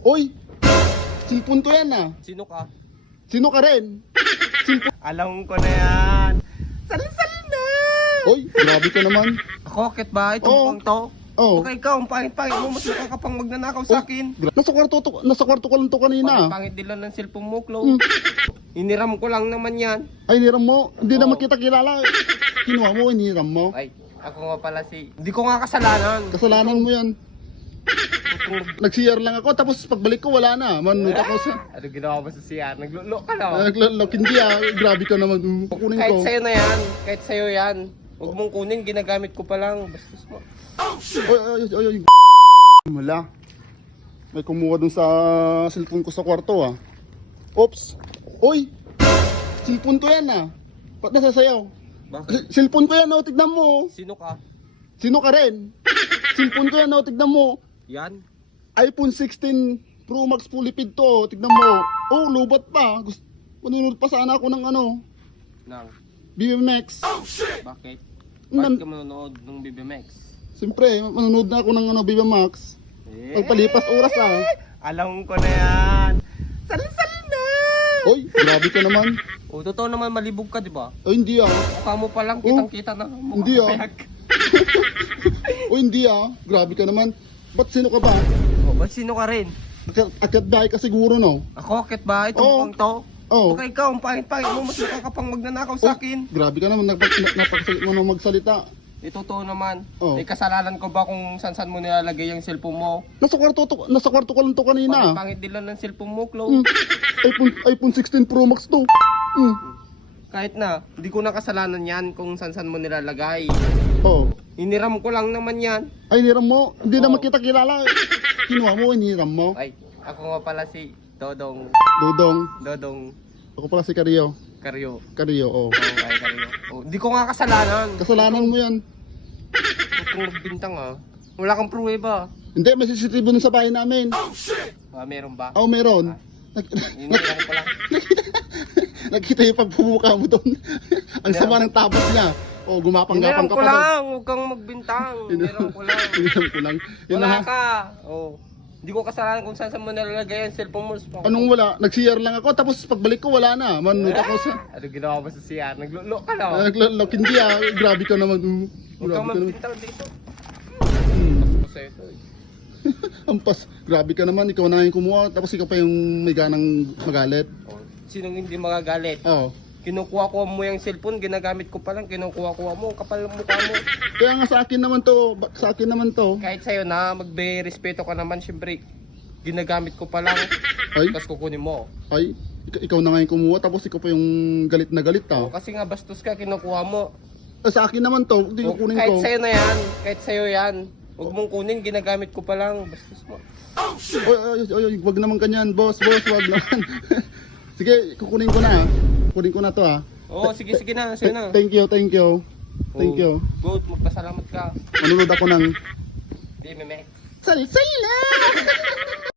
Oy, cellphone ko yan ah. Sino ka? Sino ka rin? Alam ko na yan. Sali-sali na! Oy, grabe ka naman. Ako, akit ba? Itong Oo. pang to? Oh, Baka ikaw, ang pangit-pangit mo, mas nakakapang magnanakaw sa akin. nasa kwarto ko lang to kanina. Pangit din lang ng cellphone mo, Klo. Hmm. Iniram ko lang naman yan. Ay, hiniram mo. Hindi Oo. naman kita kilala. Kinuha mo, hiniram mo. Ay, ako nga pala si... Hindi ko nga kasalanan. Kasalanan mo yan. Nag-CR lang ako, tapos pagbalik ko wala na. Manood ako sa... Ano ginawa mo sa CR? Naglulo ka na. Naglalok, hindi ah. Grabe ka naman. Kukunin Kahit ko. sa'yo na yan. Kahit sa'yo yan. Huwag mong kunin, ginagamit ko pa lang. Bastos mo. Oy. Wala. May kumuha dun sa cellphone ko sa kwarto ah. Oops. Oy! Cellphone ko yan ah. Ba't nasasayaw? Bakit? Cellphone ko yan oh, tignan mo. Sino ka? Sino ka rin? Cellphone ko yan oh, tignan mo. Yan? iPhone 16 Pro Max fully paid to, tignan mo. Oh, lobat pa. Manunod pa sana ako ng ano, Nang? BBMX. Bakit? Nan- Bakit ka manonood ng BBMX? Siyempre, manunod na ako ng ano, BBMX. Pagpalipas oras ah. Alam ko na yan. Sali-sali na! Oy, grabe ka naman. O, totoo naman malibog ka, di ba? Oy, hindi ah. Mukha mo pa lang, kitang-kita na. Mukha Hindi, ka ah. payag. Oy, hindi ah. Grabe ka naman. Ba't sino ka ba? O, ba't sino ka rin? Akyat bahay ka siguro no? Ako, akit ba? Itong Oo. pang to? Oh. Baka ikaw, ang pangit-pangit mo, mas nakakapang magnanakaw sa akin. Grabe ka naman, napagsalit mo na magsalita. Ito totoo naman. Oo. May kasalanan ko ba kung saan mo nilalagay yung cellphone mo? Nasa kwarto ko lang to kanina. Pangit din lang ng cellphone mo, Klo. Hmm. iPhone 16 Pro Max to. Hmm. Kahit na, hindi ko na kasalanan yan kung saan mo nilalagay. Oh. Hiniram ko lang naman yan. Ay, hiniram mo. Hindi Oo. naman kita kilala. Kinuha mo, hiniram mo. Ay, ako nga pala si Dodong. Dodong. Ako pala si Cario. Karyo. Oh. Oo, ay Karyo. Oh, hindi ko nga kasalanan. Kasalanan mo yan. Huwag kang magbintang ah. Wala kang pruweba. Hindi, may CCTV nun sa bahay namin. Ah, meron ba? Oh, meron. Hiniram ko lang. Nakita yung pagpumuka mo doon. Ang sama ng tapos niya. Oh, gumapang-gapang Hiniram ka ko pa doon. lang. Huwag kang magbintang. Hiniram ko lang. Hiniram ko lang. Yun Wala na. ka. Oh. Hindi ko kasalanan kung saan mo nilalagay yung cellphone mo. Anong wala? Nag-CR lang ako, tapos pagbalik ko wala na. Manood ako sa... Ano ginawa mo sa CR? Naglulo ka na. Naglalok, hindi ah. Grabe ka naman. Huwag kang Grabe ka naman. magbintang dito. Hmm. Mas ko sa'yo ito eh. Ampas, grabe ka naman. Ikaw na yung kumuha, tapos ikaw pa yung may ganang magalit. Oh. Sinong hindi magagalit? Oh. Kinukuha mo yung cellphone, ginagamit ko pa lang, kinukuha mo, kapal ang mukha mo. Kaya nga sa akin naman to, sa akin naman to. Kahit sa'yo na, magbe-respeto ka naman, syempre, ginagamit ko pa lang, Ay, tapos kukunin mo. ay, ikaw na nga yung kumuha, tapos ikaw pa yung galit na galit Oh, ah. kasi nga bastos ka, kinukuha mo. Sa akin naman to, hindi Oh, ko kunin kahit ko. sa'yo na yan, kahit sa'yo yan, huwag mong kunin, ginagamit ko pa lang, bastos mo. Oy, wag naman kanyan, boss, wag naman. Sige, kukunin ko na. Kunin ko na to ah. Oo, sige na, sige na. Thank you. Thank Oh, you. Good, magpasalamat ka. Manunod ako ng Di, may sali-sali na.